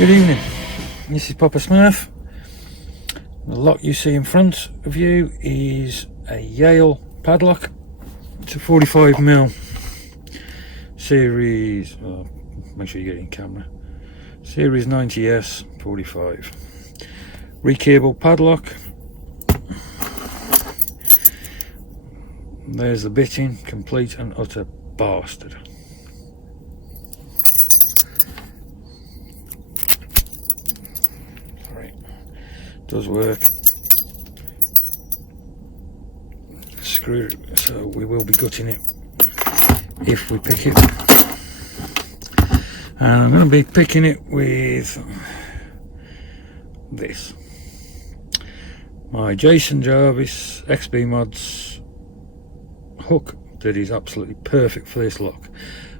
Good evening, this is Papa Smurf. The lock you see in front of you is a Yale padlock. It's a 45mm series, make sure you get it in camera, series 90S 45 rekeyable padlock. There's the bitting, complete and utter bastard. Sorry, does work. Screw it, so we will be gutting it if we pick it. And I'm going to be picking it with this, my Jason Jarvis XB Mods hook that is absolutely perfect for this lock.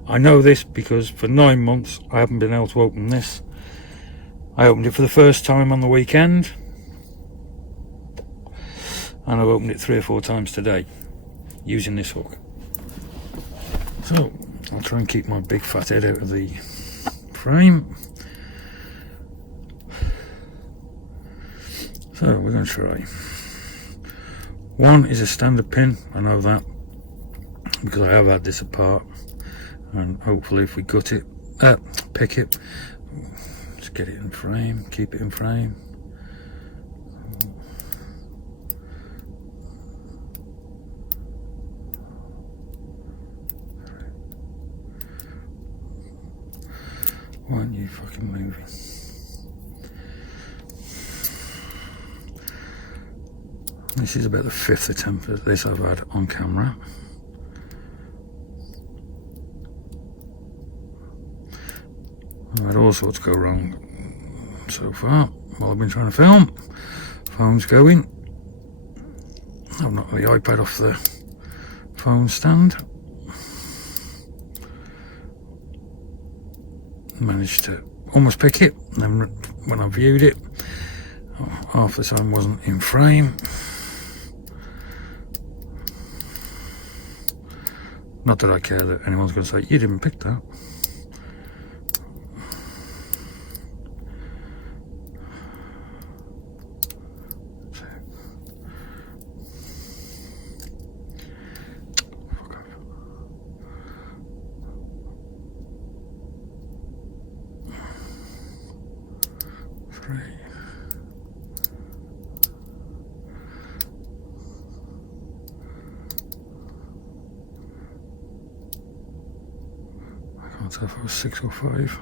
I know this because for 9 months I haven't been able to open this. I opened it for the first time on the weekend, and I've opened it 3 or 4 times today using this hook. So I'll try and keep my big fat head out of the frame. So we're going to try. One is a standard pin, I know that, because I have had this apart, and hopefully if we gut it, pick it, let's get it in frame, keep it in frame. Why aren't you fucking moving? This is about the 5th attempt at this I've had on camera. I've had all sorts go wrong so far while I've been trying to film. Phone's going. I've knocked the iPad off the phone stand. Managed to almost pick it, and then when I viewed it, half the time wasn't in frame. Not that I care that anyone's going to say, you didn't pick that. I can't tell if it was 6 or 5.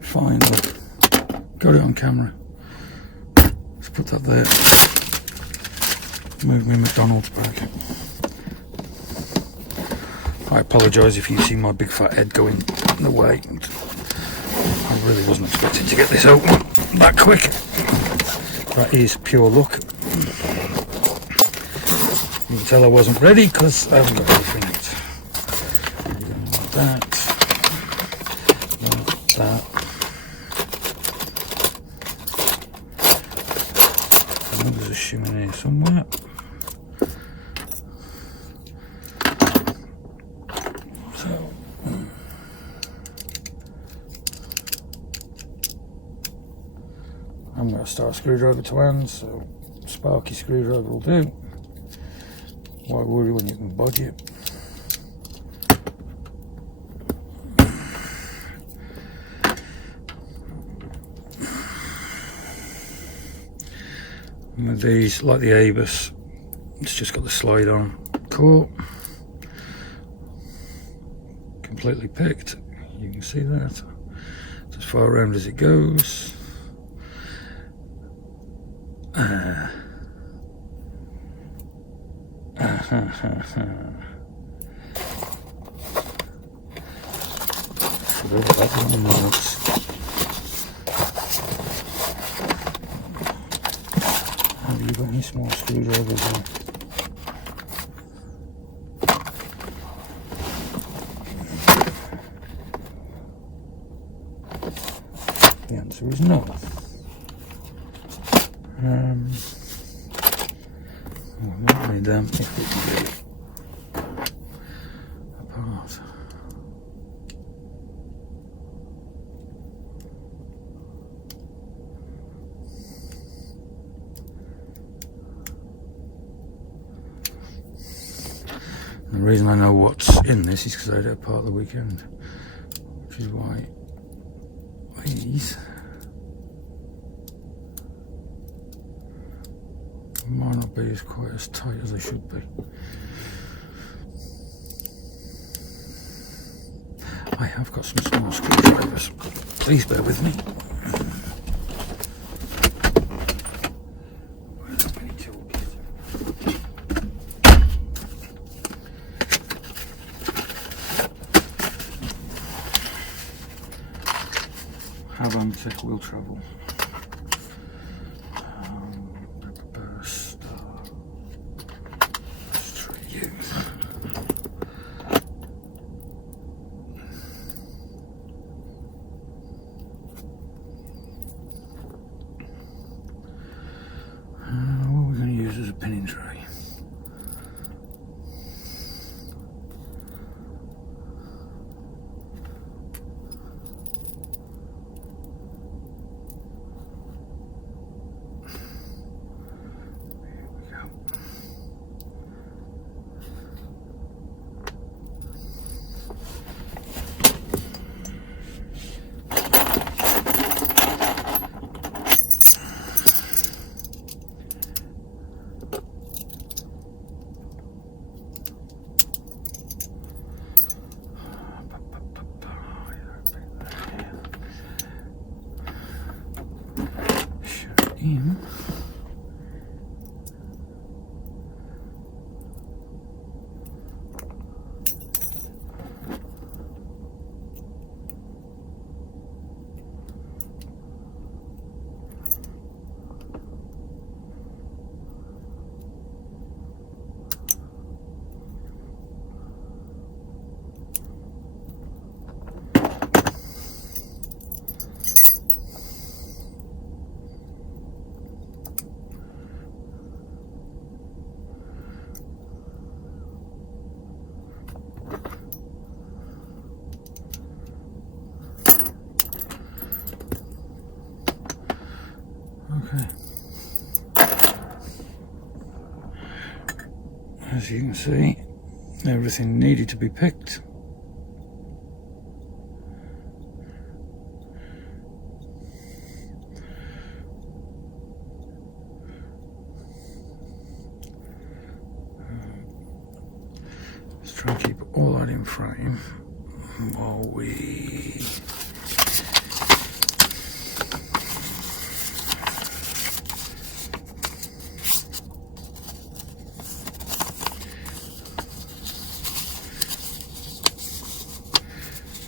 Finally got it on camera. Let's put that there. Move my McDonald's back. I apologise if you see my big fat head going in the way. I really wasn't expecting to get this open that quick. That is pure luck. You can tell I wasn't ready because I haven't got anything out. Like that. Like that. I know there's a shim in here somewhere. So I'm going to start a screwdriver to hand, so sparky screwdriver will do. Why worry when you can bodge it? And with these, like the Abus, it's just got the slide on core. Completely picked, you can see that. It's as far around as it goes. Forgot about that one notes. Have you got any small screwdrivers there? We might need them if we can get it apart. The reason I know what's in this is because I had it part of the weekend, which is why these might not be quite as tight as they should be. I have got some small screwdrivers, please bear with me. Have check will travel. What we're going to use as a pinning tray. In. Okay. As you can see, everything needed to be picked. Let's try and keep all that in frame while we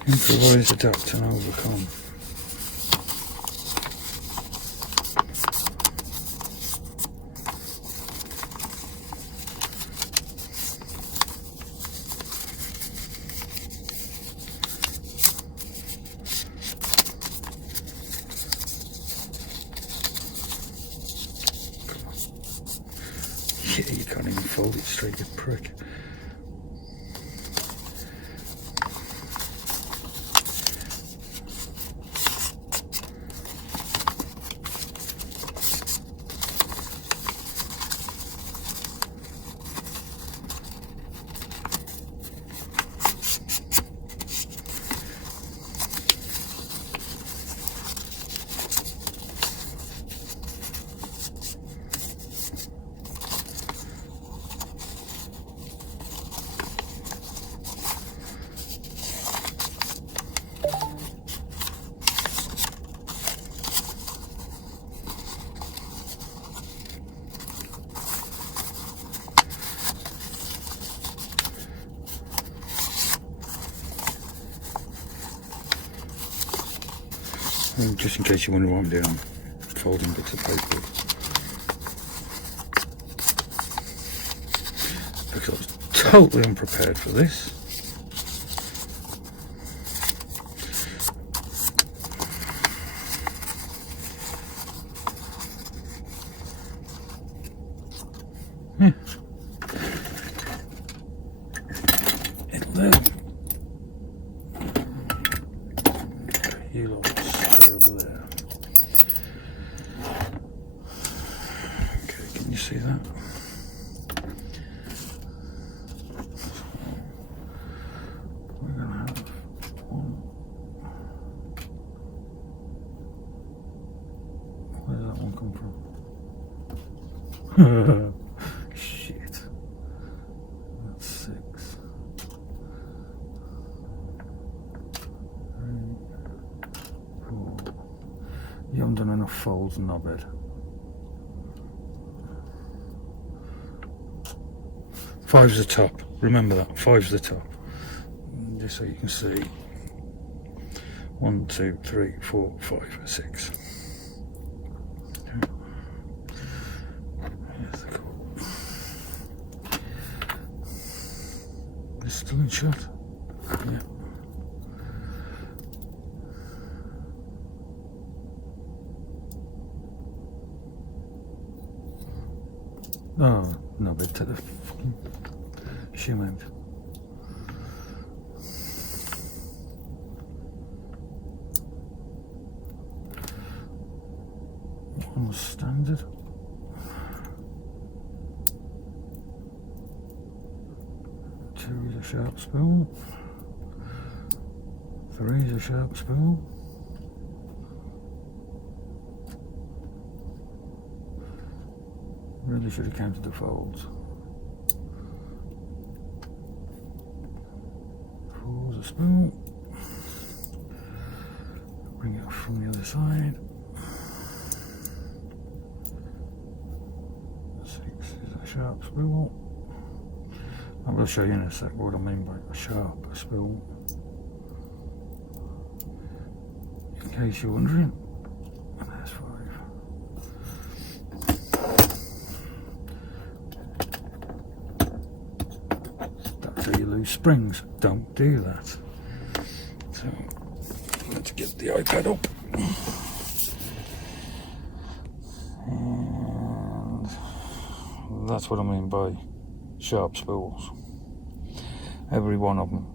improvise, adapt and overcome. Come on. Yeah, you can't even fold it straight, you prick. And just in case you wonder what I'm doing, I'm folding bits of paper. Because I was totally unprepared for this. Yeah. It'll do. You lot stay over there. Okay, can you see that? We're gonna have one. Where did that one come from? Shit. That's 6. 3, 4. You haven't done enough folds, knobhead. 5's the top. Remember that. 5's the top. Just so you can see. 1, 2, 3, 4, 5, 6. Here's the cord. It's still in shot. Yeah. Oh, no, but take the fucking shim out. One standard. 2 is a sharp spool. 3 is a sharp spool. Really should have counted the folds. 4's a spool. Bring it off from the other side. 6 is a sharp spool. I will show you in a sec what I mean by a sharp spool, in case you're wondering. And there's 5. That's how you lose springs. Don't do that. So let's get the iPad up. And that's what I mean by sharp spools. Every one of them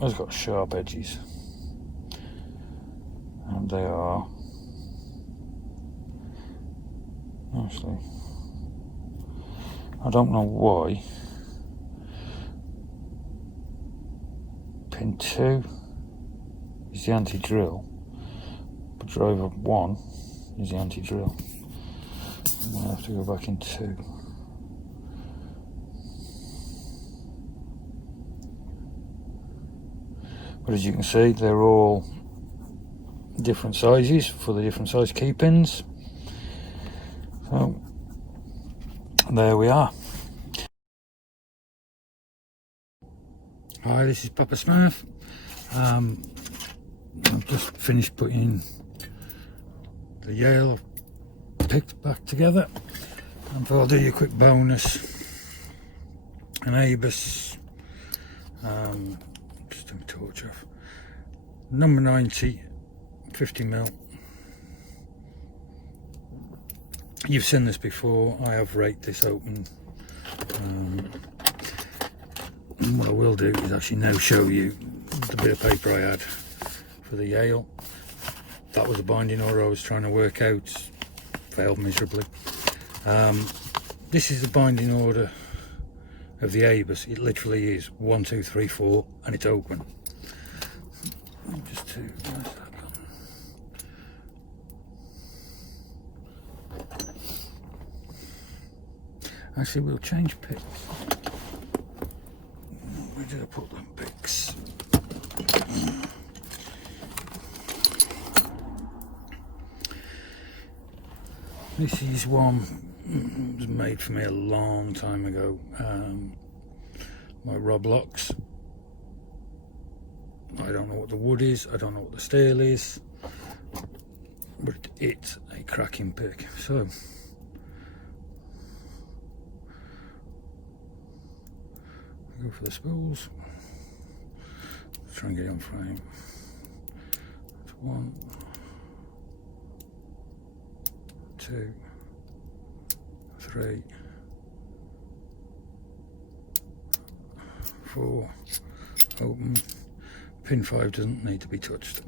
has got sharp edges, and they are actually, I don't know why, pin 2 is the anti-drill, but driver 1 is the anti-drill. I'm going to have to go back in 2. But as you can see, they're all different sizes for the different size key pins. So there we are. Hi, this is Papa Smurf. I've just finished putting the Yale picked back together, and I'll do you a quick bonus. An Abus. Just turn my torch off. Number 90, 50mm. You've seen this before. I have raked this open. And what I will do is actually now show you the bit of paper I had for the Yale. That was the binding order I was trying to work out. Failed miserably. This is the binding order of the Abus. It literally is 1, 2, 3, 4, and it's open. Just 2. Where's that gone? Actually, we'll change picks. Where did I put them picks? This is one that was made for me a long time ago. My Roblocks. I don't know what the wood is, I don't know what the steel is, but it's a cracking pick. So go for the spools. Try and get it on frame. That's 1, 2, 3, 4, open. Pin 5 doesn't need to be touched.